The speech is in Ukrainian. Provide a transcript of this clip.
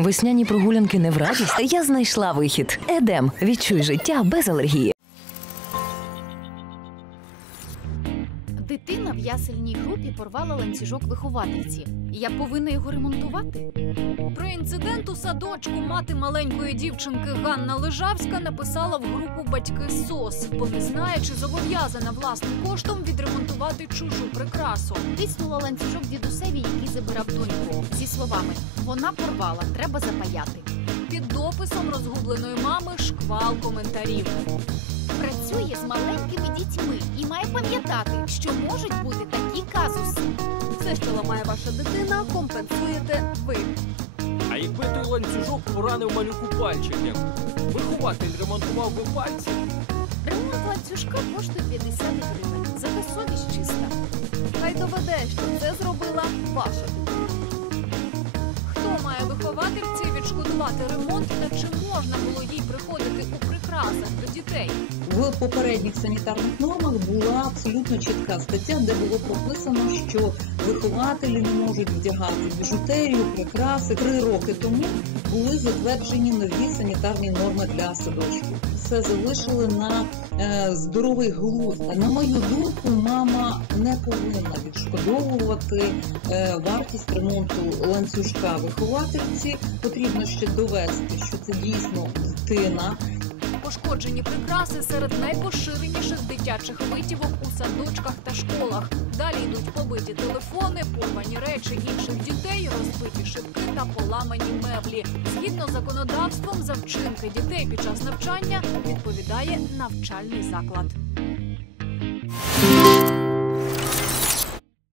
Весняні прогулянки не в радість. Я знайшла вихід. Едем. Відчуй життя без алергії. Дитина в ясельній групі порвала ланцюжок виховательці. Я повинна його ремонтувати. Інцидент у садочку мати маленької дівчинки Ганна Лежавська написала в групу Батьки СОС, бо не знає, чи зобов'язана власним коштом відремонтувати чужу прикрасу. Тиснула ланцюжок дідусеві, який забирав доньку. Зі словами: вона порвала, треба запаяти. Під дописом розгубленої мами шквал коментарів. Працює з маленькими дітьми і має пам'ятати, що можуть бути такі казуси. Все, що ламає ваша дитина, компенсуєте ланцюжок поранив малюку пальчики. вихователь ремонтував би пальці, Ремонт ланцюжка коштує 50 гривень. Зате совість чиста. Хай доведе, що це зробила ваша. Хто має виховательці відшкодувати ремонт та чи можна було їй приходити у прикрасах до дітей? В попередніх санітарних нормах була абсолютно чітка стаття, де було прописано, що вихователі не можуть вдягати біжутерію, прикраси. Три роки тому були затверджені нові санітарні норми для садочків. Все залишили на е, здоровий глузд. На мою думку, мама не повинна відшкодовувати е, вартість ремонту ланцюжка виховательці. Потрібно ще довести, що це дійсно дитина, Пошкоджені прикраси серед найпоширеніших дитячих витівок у садочках та школах. Далі йдуть побиті телефони, порвані речі інших дітей, розбиті шибки та поламані меблі. Згідно з законодавством, за вчинки дітей під час навчання відповідає навчальний заклад.